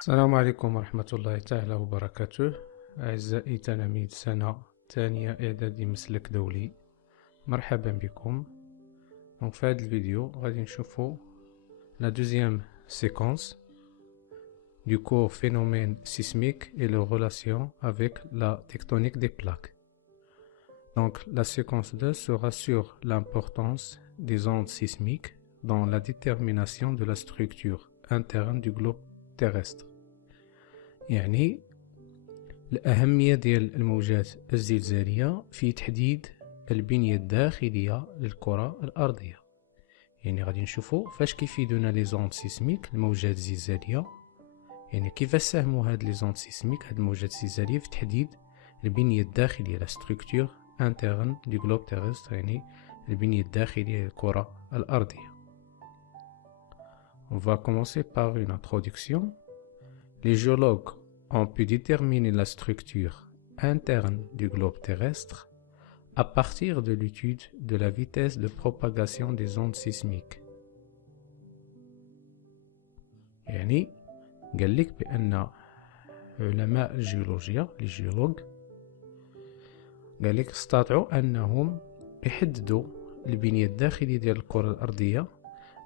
السلام عليكم ورحمة الله تعالى وبركاته. أعزائي تلاميذ سنة ثانية إعدادي مسلك دولي، مرحبا بكم. في هذا الفيديو غادي نشوفو la deuxième séquence du cours phénomène sismique et leurs relations avec la tectonique des plaques. Donc la séquence 2 sera sur l'importance des ondes sismiques dans la détermination de la structure interne du globe terrestre. يعني الأهمية ديال الموجات الزلزالية في تحديد البنية الداخلية للكرة الأرضية. يعني غادي نشوفو فاش كيفيدونا لي زوند سيسميك الموجات الزلزالية، يعني كيفاش ساهموا هاد لي زوند سيسميك هاد الموجات الزلزالية في تحديد البنية الداخلية لا ستركتور انترن دي جلوب تيرستر، يعني البنية الداخلية للكرة الأرضية. On va commencer par une introduction. Les géologues ont pu déterminer la structure interne du globe terrestre à partir de l'étude de la vitesse de propagation des ondes sismiques. يعني قال لك بأن علماء الجيولوجيا الجيولوج قال لك استطاعوا أنهم يحددوا البنية الداخلية ديال الكرة الأرضية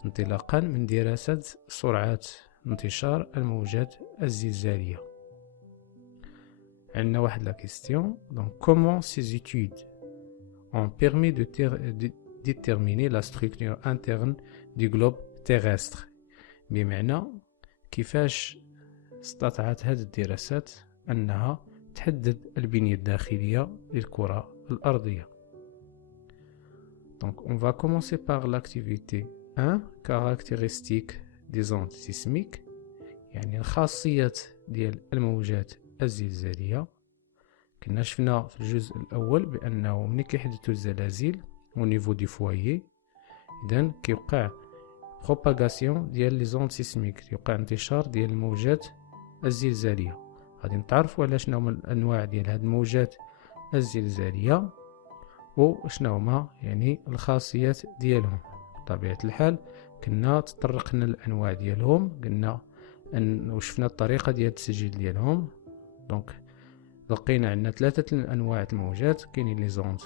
انطلاقا من دراسة سرعات انتشار الموجات الزلزالية. عندنا واحد لا كيستيون. Donc comment ces études ont permis de déterminer la structure interne du globe terrestre؟ بمعنى كيفاش استطاعت هذه الدراسات أنها تحدد البنية الداخلية للكرة الأرضية. Donc on va commencer par l'activité 1, caractéristiques des ondes sismiques، يعني الخاصيات ديال الموجات الزلزالية. كنا شفنا في الجزء الأول بأنه ملي كيحدثوا الزلازل au niveau du foyer، إذن كيوقع propagation ديال لي زوند سيسميك، كيوقع انتشار ديال الموجات الزلزالية. غادي نتعرفوا على شنو هما الأنواع ديال هاد الموجات الزلزالية وشنو هما يعني الخاصيات ديالهم. بطبيعة الحال كنا تطرقنا للأنواع ديالهم، قلنا وشفنا الطريقة ديال التسجيل ديالهم. دونك لقينا عندنا ثلاثة الأنواع الموجات، كاينين لي زوند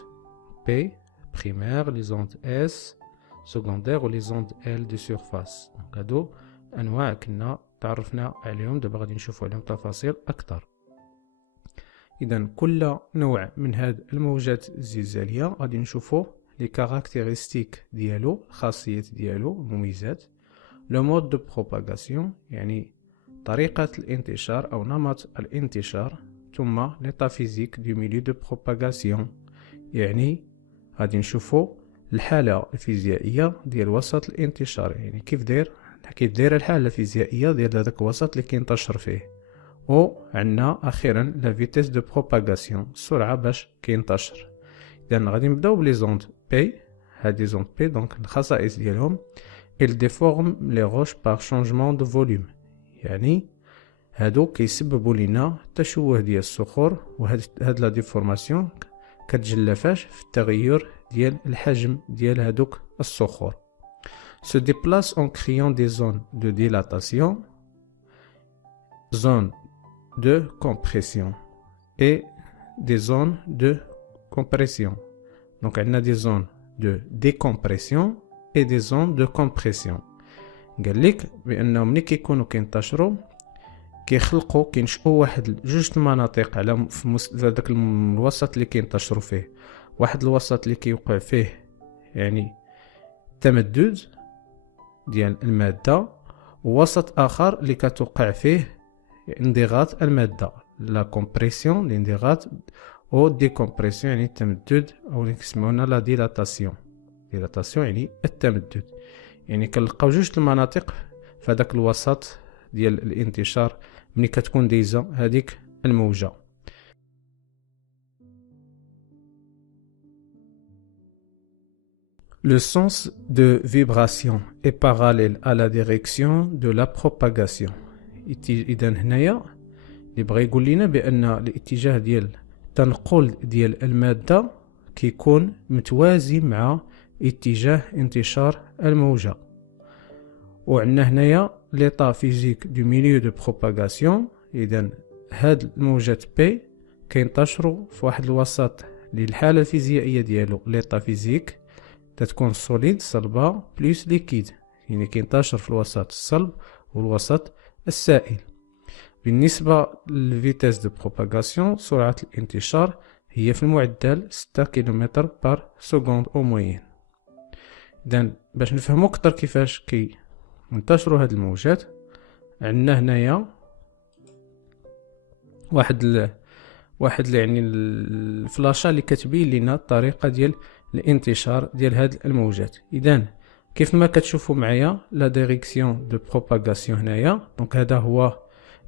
بي بريمير، لي زوند اس سكوندير، ولي زوند ال دو سيرفاس. دونك هادو أنواع كنا تعرفنا عليهم، دابا غادي نشوفوا عليهم تفاصيل أكثر. إذا كل نوع من هاد الموجات الزلزالية غادي نشوفوا لي كاركتيرستيك ديالو، الخاصيات ديالو، المميزات. لو مود دو بروباغاسيون يعني طريقة الانتشار أو نمط الانتشار، ثم ليطا فيزيك دو ميليو دو بروباغاسيون، يعني غادي نشوفوا الحالة الفيزيائية ديال وسط الانتشار، يعني كيف دايره الحالة الفيزيائية ديال هذاك الوسط اللي كينتشر فيه. و عندنا أخيرا لا فيتيس دو بروباغاسيون، السرعة باش كينتشر. إذا غادي نبداو بلي زوند بي. هادي زوند بي دونك الخصائص ديالهم il déforme les roches par changement de volume، يعني هادو كيسببوا لنا تشوه ديال الصخور، وهاد لا ديفورماسيون كتجلى فاش في التغير ديال الحجم ديال هادوك الصخور. se déplace en créant des zones de dilatation, zones de compression et des zones de compression. Donc عندنا des zones de décompression et des zones de compression. قال لك بانه ملي كيكونوا كينتشروا كينشئوا واحد جوج المناطق على في هذاك الوسط اللي كينتشروا فيه. واحد الوسط اللي كيوقع فيه يعني تمدد ديال الماده، ووسط اخر اللي كتوقع فيه انضغاط الماده، لا كومبريسيون الانضغاط، او ديكومبريسيون يعني التمدد، او اللي كيسمونا لا ديلاتاسيون. ديلاتاسيون يعني التمدد. يعني كنلقاو جوج المناطق في هذاك الوسط ديال الانتشار ملي كتكون دايزه هذيك الموجه. Le sens de vibration est parallèle à la direction de la propagation. إذن هنايا اللي بغا يقول لنا بأن الاتجاه ديال التنقل ديال المادة كيكون متوازي مع اتجاه انتشار الموجة. وعندنا هنايا l'état physique du milieu de propagation. إذن هاد الموجات بي كينتشروا في واحد الوسط اللي الحالة الفيزيائية ديالو l'état physique تتكون solide صلبة بلس ليكيد، يعني كينتشر في الوسط الصلب والوسط السائل. بالنسبة للفيتاس دو بروباغاسيون سرعة الانتشار هي في المعدل 6 كيلومتر بار سكوند او موين. إذن باش نفهمو أكتر كيفاش ينتشروا هاد الموجات، عندنا هنايا واحد يعني الفلاشة اللي كتبين لنا الطريقة ديال الانتشار ديال هاد الموجات. إذن كيف ما كتشوفوا معايا لا ديريكسيون دو بروباغاسيون هنايا، دونك هذا هو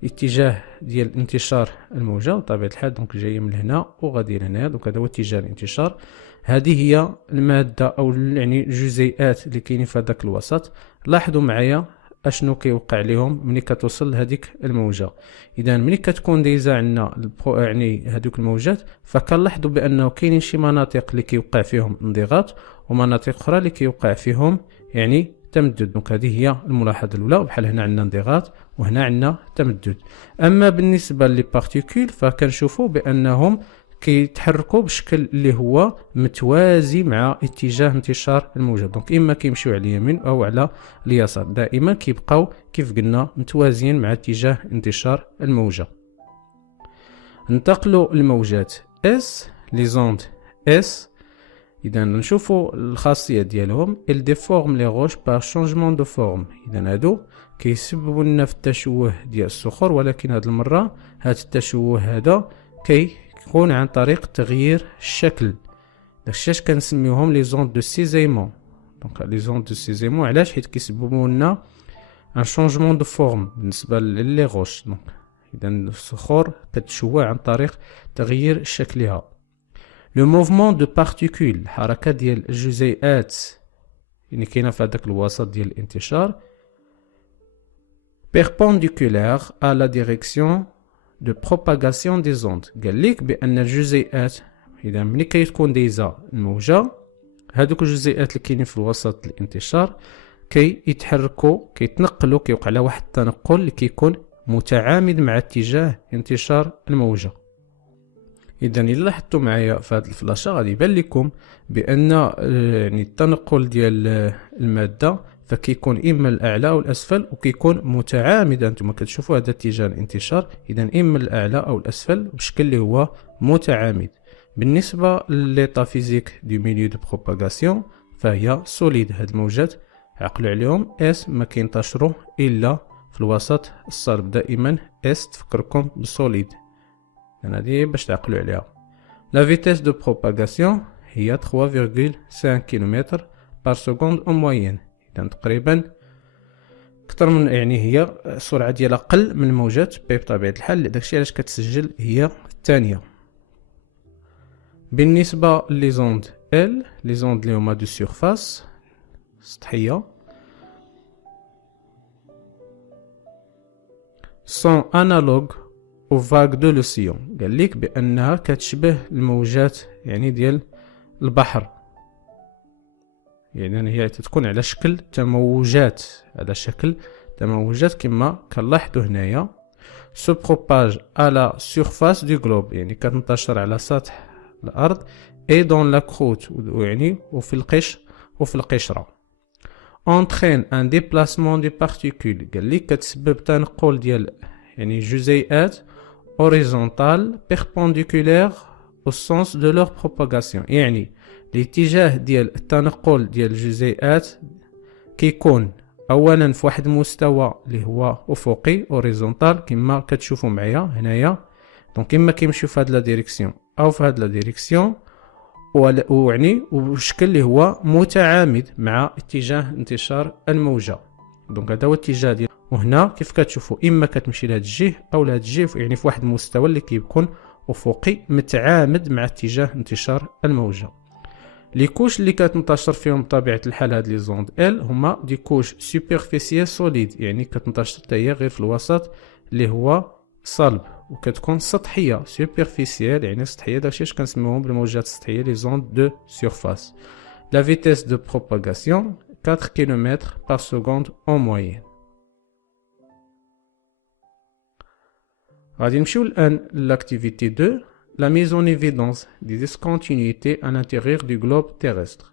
اتجاه ديال انتشار الموجة بطبيعة الحال، دونك جاية من هنا وغادي لهنا، دونك هذا هو اتجاه الانتشار. هذه هي المادة او يعني الجزيئات اللي كاينين في هذاك الوسط. لاحظوا معايا اشنو كيوقع لهم ملي كتوصل لهذيك الموجة. اذا ملي كتكون دايزه عندنا يعني هذوك الموجات، فكنلاحظوا بانه كاينين شي مناطق اللي كيوقع فيهم انضغاط ومناطق اخرى اللي كيوقع فيهم يعني تمدد. دونك هذه هي الملاحظه الاولى، بحال هنا عندنا انضغاط وهنا عندنا تمدد. اما بالنسبه لي بارتيكول فكنشوفوا بانهم كيتحركوا بشكل اللي هو متوازي مع اتجاه انتشار الموجة، دونك اما كيمشيو على اليمين او على اليسار، دائما كيبقاو كيف قلنا متوازيين مع اتجاه انتشار الموجة. ننتقلوا للموجات اس لي زوند اس. اذا نشوفوا الخاصيه ديالهم il déforme les roches par changement de forme. اذا هادو كيسببوا لنا في التشوه ديال الصخور، ولكن هاد المره هاد التشوه هذا كيكون عن طريق تغيير الشكل. داكشي اش كنسميوهم لي زوند دو سيزيمون. دونك لي زوند دو سيزيمون علاش؟ حيت كيسببوا لنا ان شونجمون دو فورم بالنسبه لي غوش. دونك اذا الصخور كتشوه عن طريق تغيير شكلها. لو موفمون دو بارتيكول، الحركه ديال الجزيئات اللي كاينه في هذاك الوسط ديال الانتشار، perpendiculaire à la direction de propagation des ondes. قال لك بان الجزيئات اذا ملي كتكون دايزه الموجه، هذوك الجزيئات اللي كاينين في الوسط الانتشار كيتحركوا كيتنقلوا، كيوقع لها واحد التنقل اللي كيكون متعامد مع اتجاه انتشار الموجه. اذا الا لاحظتوا معايا في هذه الفلاشه غادي يبان لكم بان يعني التنقل ديال الماده فكيكون اما الاعلى او الاسفل، وكيكون متعامد. انتم كتشوفوا هذا اتجاه الانتشار، اذا اما الاعلى او الاسفل بشكل اللي هو متعامد. بالنسبه لليطا فيزيك دو ميليو دو بروباغاسيون فهي سوليد. هاد الموجات عقلوا عليهم اس ما كينتشروا الا في الوسط الصلب، دائما اس تفكركم بسوليد، يعني هذه باش تعقلوا عليها. لا فيتيس دو بروباغاسيون هي 3.5 كيلومتر بار سكوند او موين. اذا تقريبا اكثر من يعني هي السرعه ديالها اقل من الموجات بي بطبيعه الحال، داكشي علاش كتسجل هي الثانيه. بالنسبه لي زوند ال، لي زوند اللي هما دو سيرفاس سطحيه، سون انالوغ او فاغ دو لو سيون. قال لك بانها كتشبه الموجات يعني ديال البحر، يعني هي تتكون على شكل تموجات، على شكل تموجات كما كنلاحظوا هنايا. سو بروباج على سيرفاس دو غلوب، يعني كتنتشر على سطح الارض، اي دون لا كروت يعني وفي القش وفي القشره. entraîne un déplacement des particules. قال لك كتسبب تنقل ديال يعني جزيئات horizontal perpendiculaire au sens de leur propagation. يعني الاتجاه ديال التنقل ديال الجزيئات كيكون اولا في واحد المستوى اللي هو افقي horizontal كما كتشوفوا معايا هنايا، دونك اما كيمشيو في هاد لا ديريكسيون او في هاد لا ديريكسيون، ويعني وبشكل اللي هو متعامد مع اتجاه انتشار الموجه. دونك هذا هو الاتجاه ديال، وهنا كيف كتشوفوا اما كتمشي لهاد الجهه او لهاد الجهه، يعني في واحد المستوى اللي كيكون افقي متعامد مع اتجاه انتشار الموجه. لي كوش اللي كتنتشر فيهم بطبيعه الحال هاد لي زوند ال هما دي كوش سوبرفيسيال سوليد، يعني كتنتشر حتى هي غير في الوسط اللي هو صلب، وكتكون سطحيه سوبرفيسيال يعني سطحيه، داكشي اش كنسميوهم بالموجات السطحيه لي زوند دو سيرفاس. لا فيتيس دو بروباغاسيون 4 كيلومتر بار سكوند اون موين. غادي نمشيو الآن l'activité 2 la mise en évidence des discontinuités à l'intérieur du globe terrestre.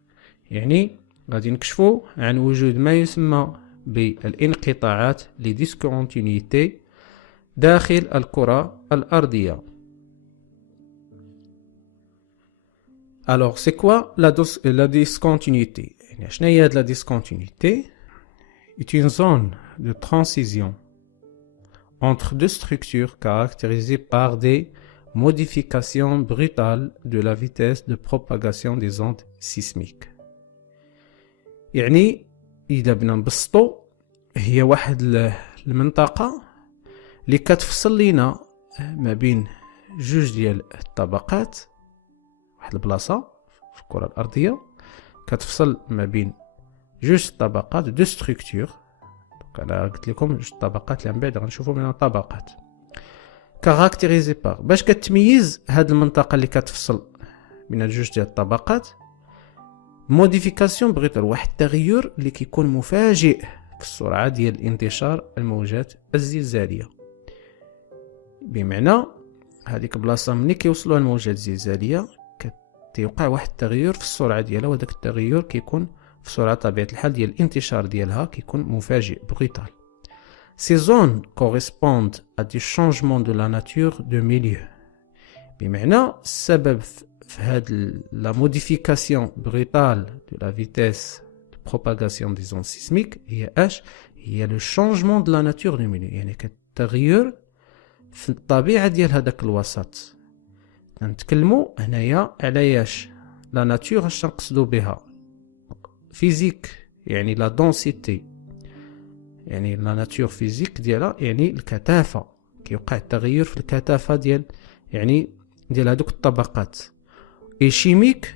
يعني غادي نكشفوا عن وجود ما يسمى بالانقطاعات les discontinuités داخل الكرة الأرضية. Alors c'est quoi la discontinuité؟ يعني شنو هي la discontinuité؟ est une zone de transition entre deux structures caractérisées par des modifications brutales de la vitesse de propagation des ondes sismiques. يعني إذا بدنا نبسطو هي واحد المنطقة اللي كتفصل لينا ما بين جوج ديال الطبقات، واحد البلاصة في الكرة الأرضية كتفصل ما بين جوج طبقات دو ستركتور. انا قلت لكم جوج طبقات اللي من بعد غنشوفوا منها طبقات كاركتيريزي بار. باش كتميز هاد المنطقه اللي كتفصل بين جوج ديال الطبقات موديفيكاسيون بغيتر، واحد التغير اللي كيكون مفاجئ في السرعه ديال انتشار الموجات الزلزاليه. بمعنى هذيك بلاصه ملي كيوصلوا الموجات الزلزاليه كيوقع واحد التغير في السرعه ديالها، وهذاك التغير كيكون في سرعة طبيعة الحال ديال الانتشار ديالها كيكون مفاجئ brutal. Ces zones correspondent à des changements de la nature de milieu. بمعنى السبب في هاد la modification brutale de la vitesse de propagation des ondes sismiques هي اش؟ هي le changement de la nature du milieu، يعني كتغير في الطبيعة ديال هذاك الوسط. نتكلموا هنايا على ياش لا ناتور، اش نقصدوا بها؟ فيزيك يعني لا دونسيتي، يعني لا ناتور فيزيك ديالها يعني الكثافه، كيوقع التغير في الكثافه ديال يعني ديال هذوك الطبقات. اي شيميك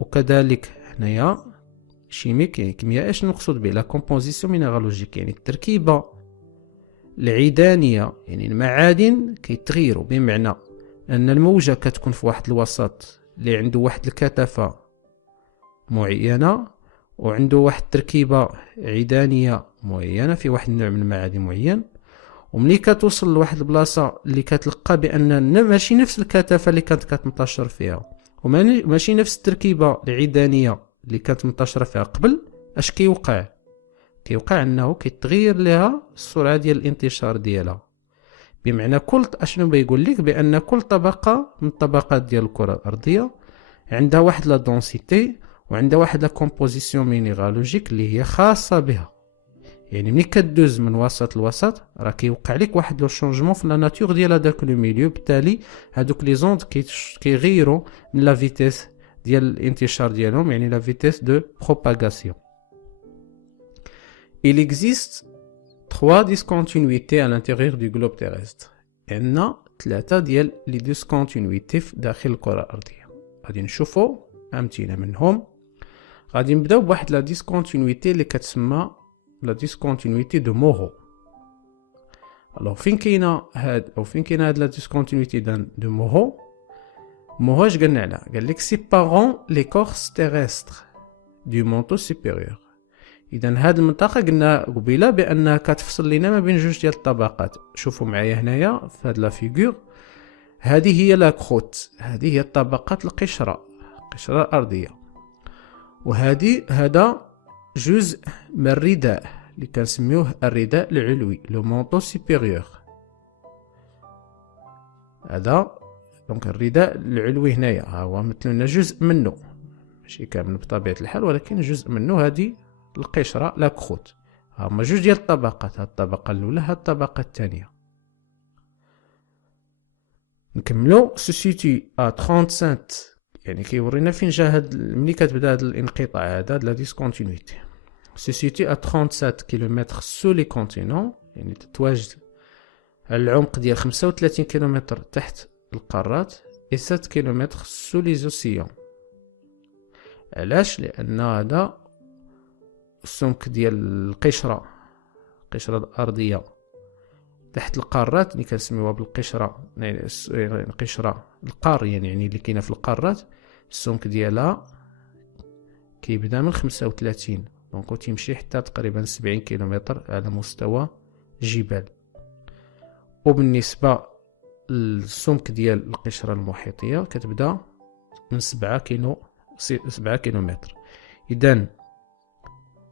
وكذلك هنايا شيميك يعني كيميائي. اش نقصد به؟ لا كومبوزيسيون مينيرالوجيك يعني التركيبه العيدانيه، يعني المعادن كيتغيروا، بمعنى ان الموجه كتكون في واحد الوسط اللي عنده واحد الكثافه معينه وعنده واحد التركيبه عيدانيه معينه في واحد النوع من المعادن معين، وملي كتوصل لواحد البلاصه اللي كتلقى بان ماشي نفس الكثافه اللي كانت كتنتشر فيها وماشي نفس التركيبه العيدانيه اللي كانت منتشره فيها قبل، اش كيوقع انه كيتغير لها السرعه ديال الانتشار ديالها. بمعنى كل اشنو بيقول لك بان كل طبقه من الطبقات ديال الكره الارضيه عندها واحد لا دونسيتي وعندها واحد لا كومبوزيسيون مينيرالوجيك اللي هي خاصه بها. يعني ملي كدوز من وسط لوسط راه كيوقع لك واحد لو شونجمون في لا ناتور ديال هذاك لو ميليو، بالتالي هذوك لي زوند كيغيروا من لا فيتيس ديال الانتشار ديالهم، يعني لا فيتيس دو بروباغاسيون. Il existe 3 discontinuités à l'intérieur du globe terrestre. عندنا 3 ديال لي ديسكونتينيتي داخل الكره الارضيه. غادي نشوفوا امثله منهم. غادي نبداو بواحد لا ديسكونتينيتي اللي كتسمى لا ديسكونتينيتي دو موهو. الوغ فين كاينه هاد لا ديسكونتينيتي دو موهو؟ موهو اش قالنا عليها؟ قال لك سيبارون لي كورس تيرستر دو مونطو سوبيريور. اذا هاد المنطقه قلنا قبيله بانها كتفصل لينا ما بين جوج ديال الطبقات. شوفوا معايا هنايا في هاد لا فيغور، هذه هي لا كروت، هذه هي الطبقات القشره الارضيه، هذا جزء من الرداء اللي كنسميوه الرداء العلوي لو مونطو سوبيريور. هذا دونك الرداء العلوي هنايا ها هو مثل لنا جزء منه، ماشي كامل بطبيعه الحال ولكن جزء منه هذه القشره لا كروت. هما جوج ديال الطبقات، هاد الطبقه الاولى هاد الطبقه الثانيه. نكملو سوسيتي ا 35، يعني كيورينا فين جا هاد ملي كتبدا هاد الانقطاع هذا لا ديسكونتينيتي. سوسيتي ا 37 كيلومتر سو لي كونتينون، يعني تتواجد على العمق ديال 35 كيلومتر تحت القارات و 7 كيلومتر سو لي زوسيون. علاش؟ لان هذا السمك ديال القشره الارضيه تحت القارات اللي كنسميوها بالقشره، يعني القشره القاريه يعني اللي كاينه في القارات، السمك ديالها كيبدا من 35 دونك تيمشي حتى تقريبا 70 كيلومتر على مستوى الجبال. وبالنسبه السمك ديال القشرة المحيطية كتبدا من 7 كيلومتر. إذن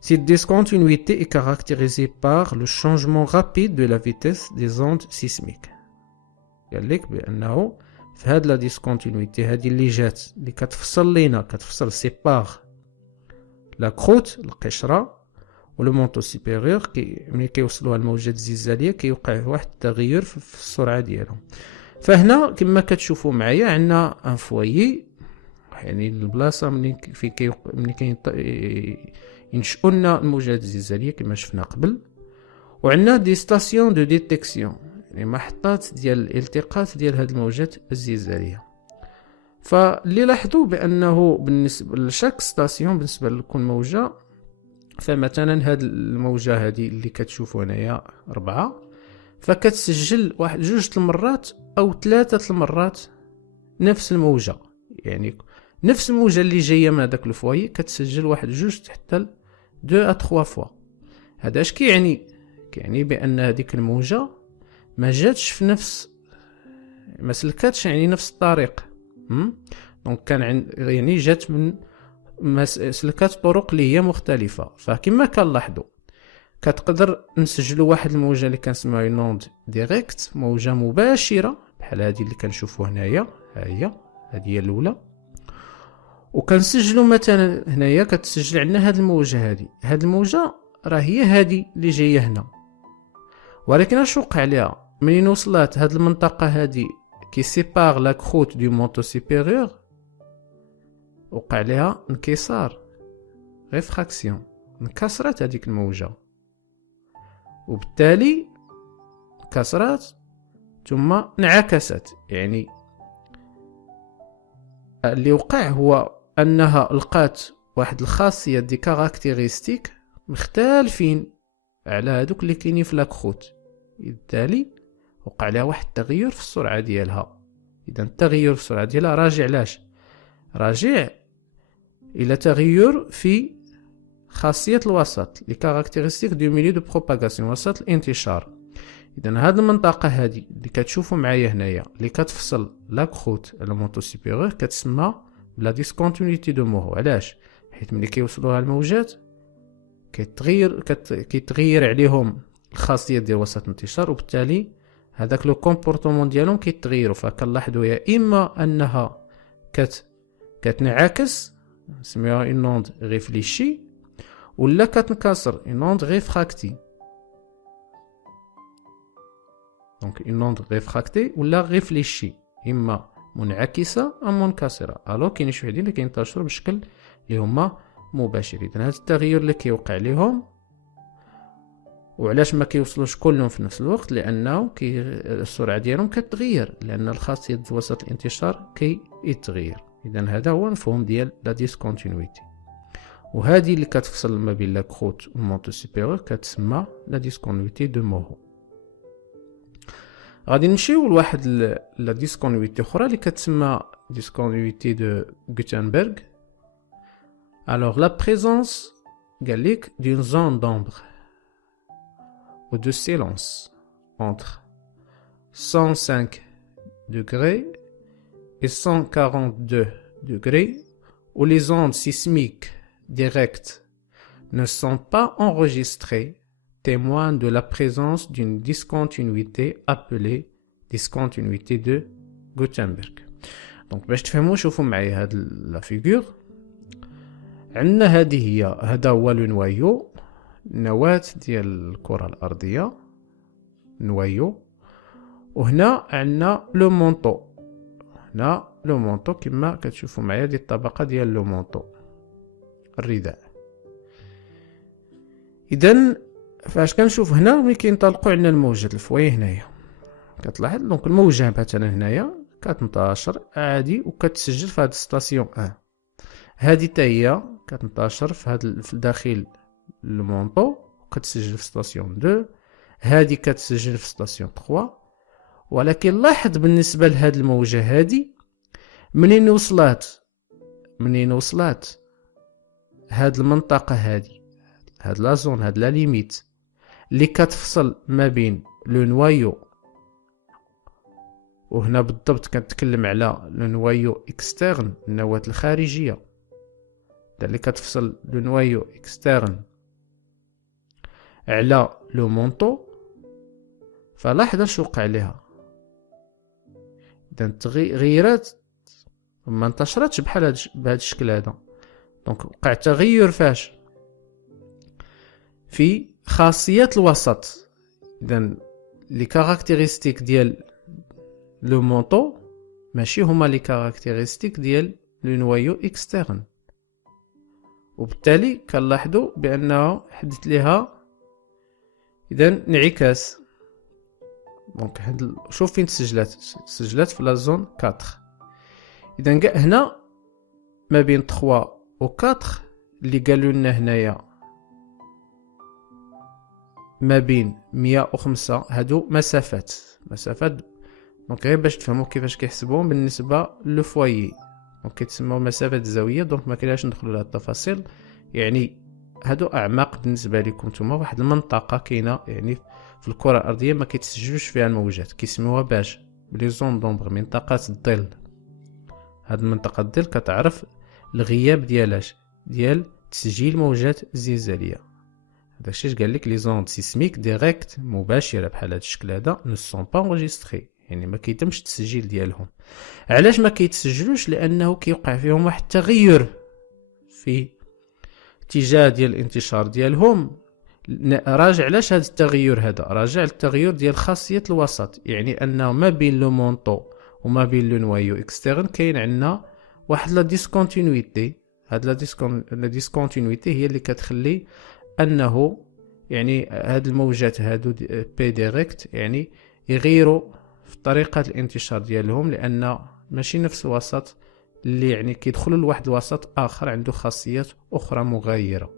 cette discontinuité est caractérisée par le changement rapide de la vitesse des ondes sismiques. قال لك بأنه في هاد لا ديسكونتينيتي هادي اللي جات اللي كتفصل سيبار لا كروت القشرة ولو مونطو سوبيريور ملي كيوصلوها الموجات الزلزالية كيوقع واحد التغير في السرعة ديالهم. فهنا كما كتشوفوا معايا عندنا ان فويي، يعني البلاصة ملي ينشئوا لنا الموجات الزلزالية كما شفنا قبل، وعندنا دي ستاسيون دو ديتيكسيون، يعني محطات ديال الالتقاط ديال هاد الموجات الزلزالية. فاللي لاحظوا بأنه بالنسبة لشاك ستاسيون بالنسبة لكل موجة، فمثلا هاد الموجة هادي اللي كتشوفوا هنايا 4، فكتسجل واحد 2 المرات أو 3 المرات نفس الموجة، يعني نفس الموجة اللي جاية من هذاك الفوايي كتسجل 1 2 حتى 2 à 3 فوا. هذا اش كيعني بأن هذيك الموجة ما جاتش في نفس، ما سلكاتش يعني نفس الطريق. دونك كان يعني جات من سلكات طرق اللي هي مختلفة. فكما كنلاحظوا كتقدر نسجلوا واحد الموجة اللي كنسميوها نوند ديريكت، موجة مباشرة بحال هذه اللي كنشوفوا هنايا، هي هذه الاولى. وكنسجلوا مثلا هنايا كتسجل عندنا هذه الموجة هذه الموجة راه هي هذه اللي جايه هنا، ولكن اش وقع ليها منين وصلت هذه المنطقة هذه كي سيبار لا كروت دو مونطو سوبيريور، وقع لها انكسار ريفراكسيون، انكسرت هذيك الموجة، وبالتالي انكسرت ثم انعكست. يعني اللي وقع هو انها لقات واحد الخاصية دي كاركتيرستيك مختلفين على هذوك اللي كاينين في لاكروت، بالتالي وقع لها واحد التغير في السرعة ديالها. اذا التغير في السرعة ديالها راجع لاش؟ راجع الى تغير في خاصية الوسط، لي كاركتيرستيك دو ميليو دو بروباغاسيون، وسط الانتشار. اذا هاد المنطقة هادي اللي كتشوفوا معايا هنايا اللي كتفصل لا كروت على مونطو سوبيريور كتسمى بلا ديسكونتينيتي دو موهو. علاش؟ حيت ملي كيوصلوها الموجات كيتغير عليهم الخاصية ديال وسط الانتشار، وبالتالي هذاك لو كومبورطمون ديالهم كيتغيروا. فكنلاحظوا يا اما انها كتنعكس نسميوها اون نوند ريفليشي، ولا كتنكسر اون نوند ريفراكتي. دونك اون نوند ريفراكتي ولا ريفليشي، اما منعكسه ام منكسره. الو كاين شي وحدين اللي كينتشروا بشكل اللي هما مباشر. اذا هذا التغير اللي كيوقع لهم، وعلاش ما كيوصلوش كلهم في نفس الوقت؟ لانه السرعه ديالهم كتغير، لان الخاصيه ديال وسط الانتشار كيتغير. اذا هذا هو المفهوم ديال لا ديسكونتينيتي، وهذه اللي كتفصل ما بين لا كروت والمونطو سوبيريور كتسمى لا ديسكونتينيتي دو موهو. غادي نمشيو لواحد لا ديسكونتينيتي اخرى اللي كتسمى ديسكونتينيتي دو غوتنبرغ. alors la présence قال لك d'une zone d'ombre ou de silence entre 105 degrés et 142 degrés où les ondes sismiques directes ne sont pas enregistrées témoigne de la présence d'une discontinuité appelée discontinuité de Gutenberg. Donc باش تفهموا شوفوا معايا هاد لا فيغور. عندنا هذا هو لو نوايو، النواة ديال الكرة الأرضية، نوايو. وهنا عندنا لو مونطو، هنا لو مونطو كما كتشوفوا معايا دي الطبقة ديال لو مونطو، الرداء. إذن فاش كنشوف هنا ملي كينطلقوا عندنا الموجات الفوي هنايا كتلاحظ دونك الموجة مثلا هنايا كتنتشر عادي وكتسجل في هاد ستاسيون 1، هادي حتى هي كتنتشر في داخل المونطو وكتسجل في ستاسيون 2، هادي كتسجل في ستاسيون 3. ولكن لاحظ بالنسبة لهاد الموجة هادي منين وصلات هاد المنطقة هادي، هاد لا زون، هاد لا ليميت اللي كتفصل ما بين لو نوايو وهنا بالضبط كنتكلم على لو نوايو اكسترن، النواة الخارجية اللي كتفصل لو نوايو اكسترن على لو مونطو. فلاحظ اش وقع ليها، اذا التغييرات ما انتشرتش بحال بهذا الشكل هذا. دونك وقع تغير فاش في خاصيات الوسط. اذا لي كاركتيرستيك ديال لو مونطو ماشي هما لي كاركتيرستيك ديال لو نوايو اكسترن، وبالتالي كنلاحظوا بانه حدث ليها اذا انعكاس. دونك شوف فين تسجلات في لا زون 4. اذا كاع هنا ما بين 3 و 4 اللي قالوا لنا هنايا ما بين 105 هادو مسافات. دونك غير باش تفهموا كيفاش كيحسبوهم بالنسبه لو فوايي، دونك كيتسموا مسافات زاويه. دونك ما كايناش ندخلوا لهاد التفاصيل، يعني هادو اعماق بالنسبه لكم نتوما. واحد المنطقه كاينه يعني في الكره الارضيه ما كيتسجلوش فيها الموجات، كيسموها باش بلي زون دومبر، منطقه الظل. هاد المنطقه الظل كتعرف الغياب ديال تسجيل موجات زلزاليه. داكشي اش قال لك لي زوند سيسميك ديريكت مباشره بحال هاد الشكل هذا نو سون با انغيستري، يعني ما كيتمش التسجيل ديالهم. علاش ما كيتسجلوش؟ لانه كيوقع فيهم واحد التغير في اتجاه ديال الانتشار ديالهم. راجع علاش هذا التغير هذا؟ راجع التغير ديال خاصيه الوسط، يعني انه ما بين لو مونطو وما بين لو نوايو اكسترن كاين عندنا واحد لا ديسكونتينيتي. هاد لا ديسكونتينيتي هي اللي كتخلي انه يعني هاد الموجات هادو بي ديريكت يعني يغيروا في طريقه الانتشار ديالهم، لان ماشي نفس الوسط اللي يعني كيدخلوا لواحد الوسط اخر عنده خاصيات اخرى مغايره.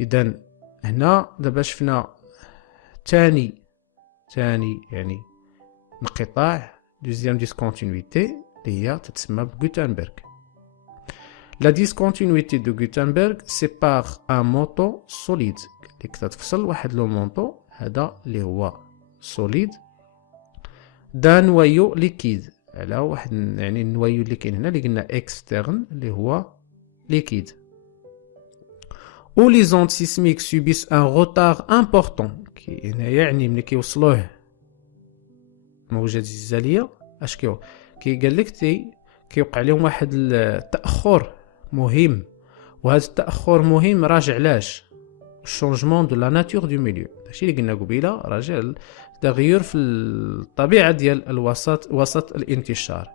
اذا هنا دابا شفنا ثاني يعني انقطاع دوزيام ديسكونتينيتي اللي هي تتسمى بغوتنبرغ. La discontinuité de Gutenberg sépare un manteau solide اللي كتفصل واحد لو مونطو هذا اللي هو solide d'un noyau liquide على واحد يعني النوايو اللي كاين هنا اللي قلنا externe اللي هو liquide. Où les ondes sismiques subissent un retard important هنا يعني ملي كيوصلوه موجات زلزاليه اش قال لك كيوقع لهم واحد التاخر مهم، وهذا التاخر مهم راجع علاش الشونجمون دو لا ناتور دو ميليو. داكشي اللي قلنا قبيله راجع التغير في الطبيعه ديال وسط الانتشار.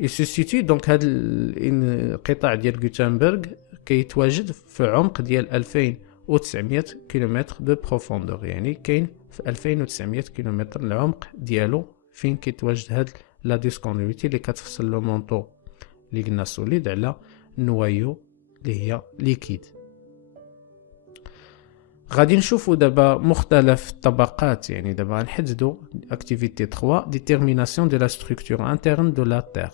يسوسيتي دونك هذا الانقطاع ديال غوتنبرغ كيتواجد في عمق ديال 2900 كيلومتر دو بروفوندور، يعني كاين في 2900 كيلومتر العمق ديالو فين كيتواجد هاد لا ديسكونتينيتي اللي كتفصل لو مونطو اللي قلنا سوليد على النوايو اللي هي ليكيد. غادي نشوفوا دابا مختلف الطبقات، يعني دابا نحددوا اكتيفيتي 3 ديتيرميناسيون دو لا ستركتور انترن دو لا تير.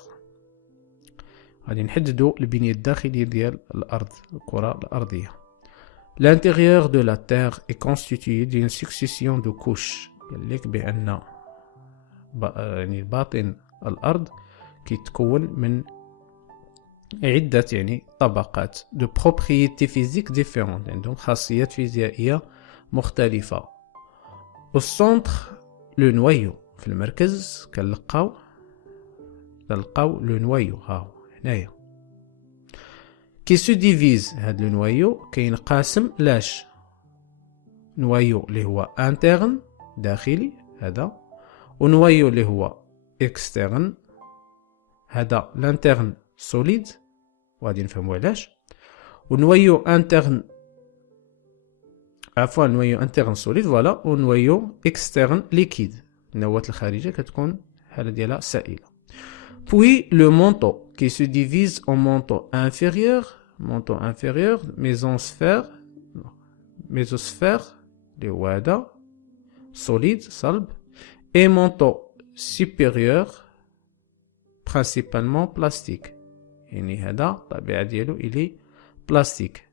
غادي نحددوا البنيه الداخليه ديال الارض، الكره الارضيه. L'intérieur de la Terre est constitué d'une succession de couches. قال لك بان يعني باطن الارض كيتكون من عدة يعني طبقات de propriétés physiques différentes، عندهم خاصيات فيزيائية مختلفة. au centre le noyau، في المركز كنلقاو le noyau ها هنايا qui se divise. هاد le noyau كينقسم لاش noyau اللي هو interne داخلي هذا، و noyau اللي هو externe هذا l'interne solide، وغادي نفهموا علاش. ونويو انترن عفوا نويو انترن سوليد فوالا، ونويو اكسترن ليكيد النواة الخارجية كتكون الحالة ديالها سائلة. puis le manteau qui se divise en manteau inférieur mésosphère اللي هو هذا solide صلب، et manteau supérieur principalement plastique، يعني هذا الطبيعة ديالو إلي بلاستيك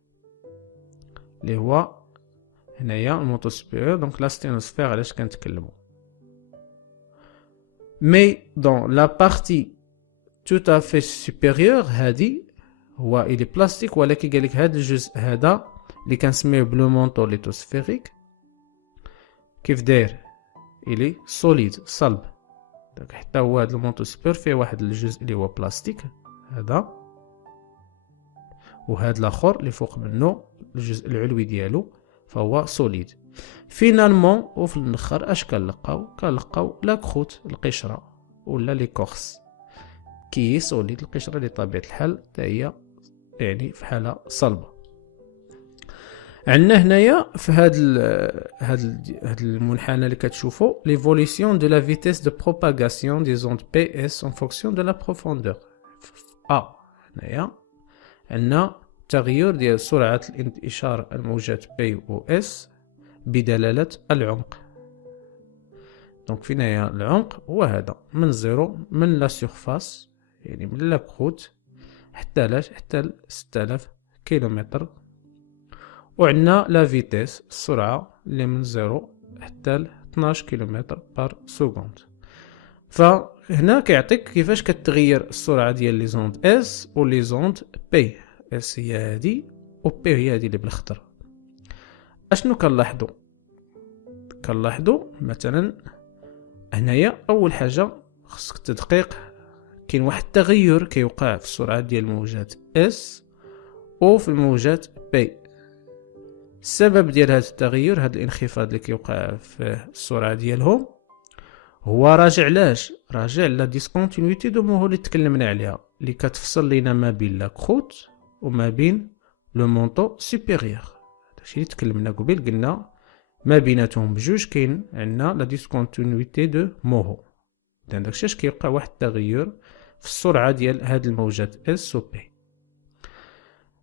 اللي هو هنايا المونطو سوبيريور. دونك لا ستينوسفير علاش كنتكلمو. mais dans la partie tout à fait supérieure هادي هو il est plastique ولكن قال لك هذا الجزء هذا اللي كنسميه بلو مونطو ليتوسفيريك كيف داير il est solide صلب. داك حتى هو هذا المونطو سوبر فيه واحد الجزء اللي هو بلاستيك هذا، وهذا الاخر اللي فوق منه الجزء العلوي ديالو فهو سوليد. فينالمون وفي الاخر اش كنلقاو لا كروت القشره ولا لي كورس كي سوليد. القشره اللي طبيعه الحال حتى هي يعني في حاله صلبه. عندنا هنايا في هذا المنحنى اللي كتشوفوا ليفوليسيون دو لا فيتيس دو بروباغاسيون دي زوند بي اس ان فونكسيون دو لا بروفوندور. هنايا عندنا تغير ديال سرعه الانتشار الموجات بي و اس بدلاله العمق. دونك فين هي العمق؟ هو هذا من زيرو من لا سيرفاس يعني من لا كروت حتى 6000 كيلومتر، وعندنا لا فيتيس السرعه اللي من زيرو حتى ل 12 كيلومتر بار سكوند. فهنا كيعطيك كيفاش كتغير السرعه ديال لي زوند اس و لي زوند بي. اس هي هادي و بي هي هادي اللي بالاخضر. اشنو كنلاحظوا مثلا هنايا اول حاجه خصك تدقيق كاين واحد التغير كيوقع في السرعه ديال الموجات اس و في الموجات بي. السبب ديال هذا التغير، هذا الانخفاض اللي كيوقع في السرعه ديالهم، هو راجع لا ديسكونتينيتي دو موفو اللي تكلمنا عليها، اللي كتفصل لينا ما بين لا كروت وما بين لو مونطو سوبيريور. داكشي اللي تكلمنا قبيل، قلنا ما بيناتهم بجوج كاين عندنا لا ديسكونتينيتي دو موفو. اذا داكشي اش كيوقع واحد التغير في السرعه ديال هاد الموجات اس و بي.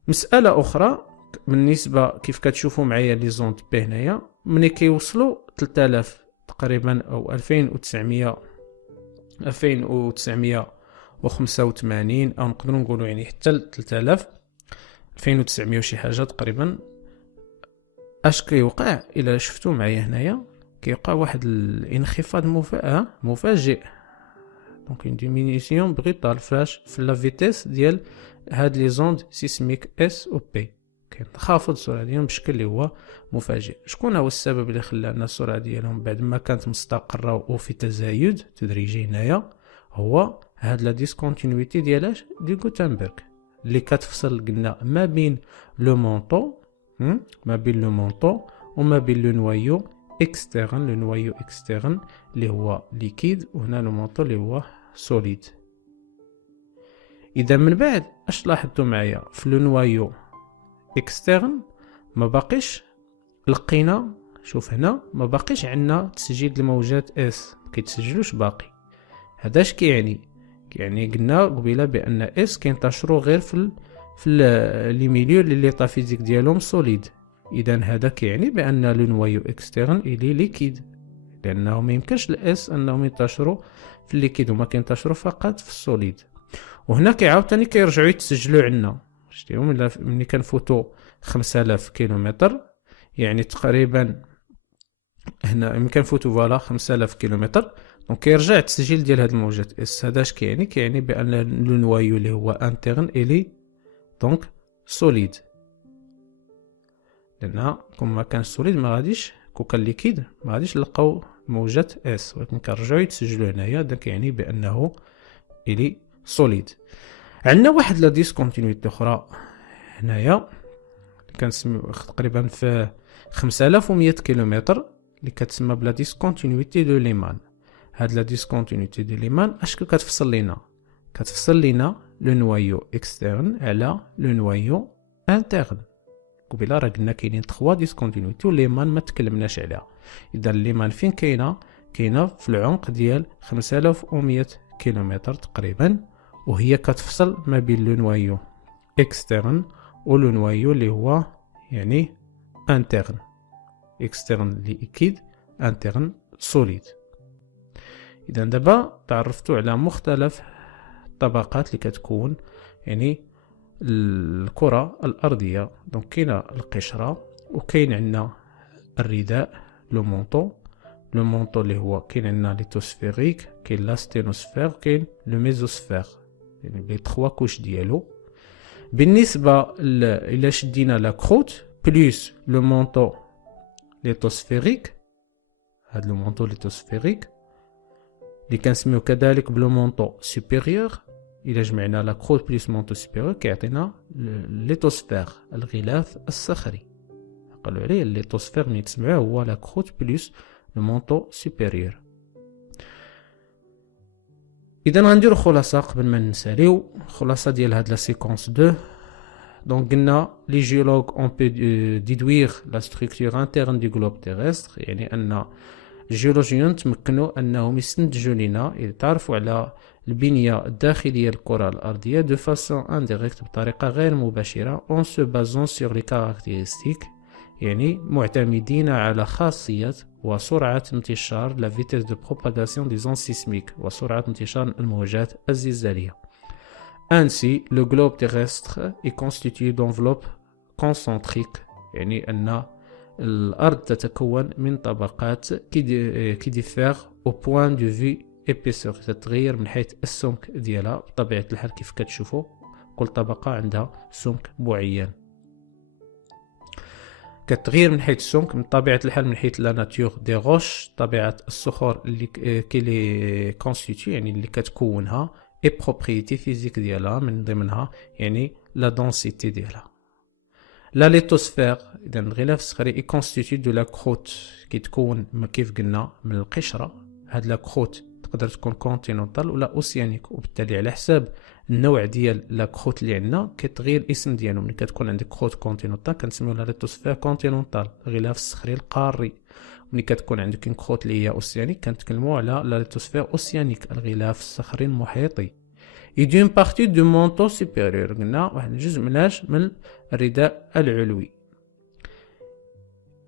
مساله اخرى بالنسبه كيف كتشوفوا معايا لي زوند بي هنايا ملي كيوصلوا 3000 تقريبا او 2985 او نقدروا نقولوا يعني حتى ل 3000 2900 وشي حاجه تقريبا. اش كيوقع الا شفتوا معايا هنايا؟ كيوقع واحد الانخفاض مفاجئ، دونك اون ديمينيسيون بغيطال فاش في لا فيتيس ديال هاد لي زوند سيسميك اس او بي. كينخفض السرعه ديالهم بشكل اللي هو مفاجئ. شكون هو السبب اللي خلى ان السرعه ديالهم بعد ما كانت مستقره وفي تزايد تدريجي هنايا؟ هو هاد لا ديسكونتينيتي ديال غوتنبرغ اللي كتفصل قلنا ما بين لو مونطو وما بين لو نوايو اكسترن. لو نوايو اكسترن اللي هو ليكيد، وهنا لو مونطو اللي هو سوليد. اذا من بعد اش لاحظتوا معايا؟ في لو نوايو اكسترن ما باقيش لقينا، شوف هنا ما باقيش عندنا تسجيل الموجات اس، ما كيتسجلوش باقي. هذا اش كيعني قلنا قبيله بان اس كينتشروا غير في لي ميليو اللي ليطافيزيك ديالهم سوليد. اذا هذا كيعني بان لو نوايو اكسترن الي ليكيد، لانه ما يمكنش الاس انهم ينتشروا في الليكيد وما كينتشروا فقط في السوليد. وهنا كيعاوتاني كيرجعوا يتسجلوا عندنا. شتيهم ملي كنفوتوا 5000 كيلومتر يعني تقريبا هنا ملي كنفوتوا فوالا 5000 كيلومتر، دونك كيرجع التسجيل ديال هاد الموجات اس. هذا اش كيعني بان لو نوايو اللي هو انترن الي دونك سوليد، لان كون ما كان سوليد ما غاديش، كون كان ليكيد ما غاديش نلقاو موجات اس، ولكن كنرجعوا يتسجلوا هنايا. هذا كيعني بانه الي سوليد. عندنا واحد لا ديسكونتينيتي اخرى هنايا كنسميو تقريبا في 5100 كيلومتر اللي كتسمى بلا ديسكونتينيتي دو ليمان. هاد لا ديسكونتينيتي دو ليمان اش كتفصل لينا؟ كتفصل لينا لو نوايو اكسترن على لو نوايو انترن. قبيله راه قلنا كاينين 3 ديسكونتينيتي وليمان ما تكلمناش عليها. اذا ليمان فين كاينه في العمق ديال 5100 كيلومتر تقريبا، وهي كتفصل ما بين لو نوايو اكسترن و لو نوايو اللي هو يعني انترن. اكسترن ليكيد، انترن سوليد. اذا دابا تعرفتوا على مختلف الطبقات اللي كتكون يعني الكرة الأرضية. دونك كاينه القشرة، وكاين عندنا الرداء لو مونطو، لو مونطو اللي هو كاين عندنا ليتوسفيريك، كاين لاستينوسفير، كاين لو ميزوسفير، يعني لي 3 كوش ديالو. بالنسبه الى شدينا لا كروت بلس لو مونطو ليتوسفيريك، هاد لو مونطو ليتوسفيريك اللي كنسميو كذلك بلو مونطو سوبيريور، الى جمعنا لا كروت بلس مونطو سوبيريور كيعطينا ليتوسفير، الغلاف الصخري. قالوا عليه ليتوسفير ملي تسمعوه هو لا كروت بلس لو مونطو سوبيريور. اذا غنديرو خلاصه قبل ما نساليو، خلاصه ديال هاد لا سيكونس 2. دونك قلنا لي جيولوج اون بو ديدوير لا ستركتور انترن دو جلوب تيرستر، يعني ان الجيولوجيون تمكنوا انهم يستنتجوا لنا يتعرفوا على البنيه الداخليه للكره الارضيه دو فاسون انديريكت، بطريقه غير مباشره، اون سو بازون سور لي كاركتيرستيك، يعني معتمدين على خاصيه وسرعه انتشار لا فيتيس دو بروباغاسيون دي زون سيسميك، وسرعه انتشار الموجات الزلزاليه. Ainsi, le globe terrestre est constitué d'enveloppes concentriques، يعني أن الأرض تتكون من طبقات qui diffèrent au point de vue épaisseur، تتغير من حيث السمك ديالها بطبيعة الحال. كيف كتشوفوا كل طبقة عندها سمك معين، كتغير من حيث السمك من طبيعة الحال، من حيث لا ناتور دي روش، طبيعة الصخور اللي كي لي كونستيتيو، يعني اللي كتكونها، اي بروبريتي فيزيك ديالها من ضمنها يعني لا دونسيتي ديالها. لا ليتوسفير اذا الغلاف الصخري اي كونستيتيو دو لا كروت، كيتكون كيف قلنا من القشره. هاد لا كروت تقدر تكون كونتينونتال ولا اوسيانيك، وبالتالي على حساب النوع ديال لا كروت اللي عندنا كتغير الاسم ديالهم. ملي كتكون عندك كروت كونتينونتال كنسميو لا ليتوسفير كونتينونتال، الغلاف الصخري القاري. ملي كتكون عندك اون كروت اللي هي اوسيانيك كنتكلموا على لا ليتوسفير اوسيانيك، الغلاف الصخري المحيطي. يدون بارتي دو مونطو سوبيريور، قلنا واحد الجزء من الرداء العلوي.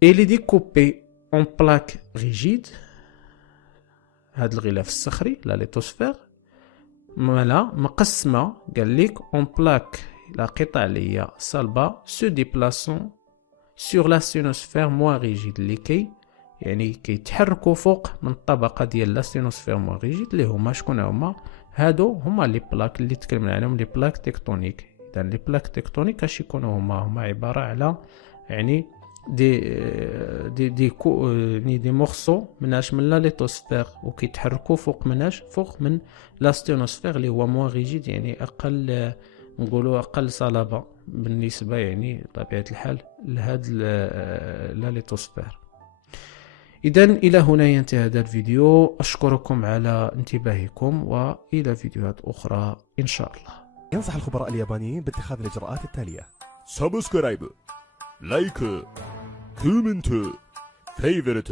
إلي ديكوبي اون بلاك ريجيد، هاد الغلاف الصخري لا ليتوسفير مقسمه، قال لك اون بلاك، لا قطع اللي هي صلبه، سو ديبلاسون سور لا ستينوسفير موان ريجيد، اللي يعني كيتحركوا فوق من الطبقه ديال لا ستينوسفير موان ريجيد، اللي هما شكون هما؟ هادو هما لي بلاك اللي تكلمنا عليهم، لي بلاك تكتونيك. اذا لي بلاك تكتونيك اش يكونوا هما عباره على يعني دي مورسو مناش من لا ليتوسفير، وكيتحركوا فوق مناش، فوق من لا ستينوسفير اللي هو موان ريجيد، يعني اقل، نقولوا اقل صلابه بالنسبه يعني طبيعه الحال لهاد لا ليتوسفير. إذا إلى هنا ينتهي هذا الفيديو، أشكركم على انتباهكم، وإلى فيديوهات أخرى إن شاء الله. ينصح الخبراء اليابانيين باتخاذ الإجراءات التالية: سبسكرايب، لايك، كومنت، فيفورت.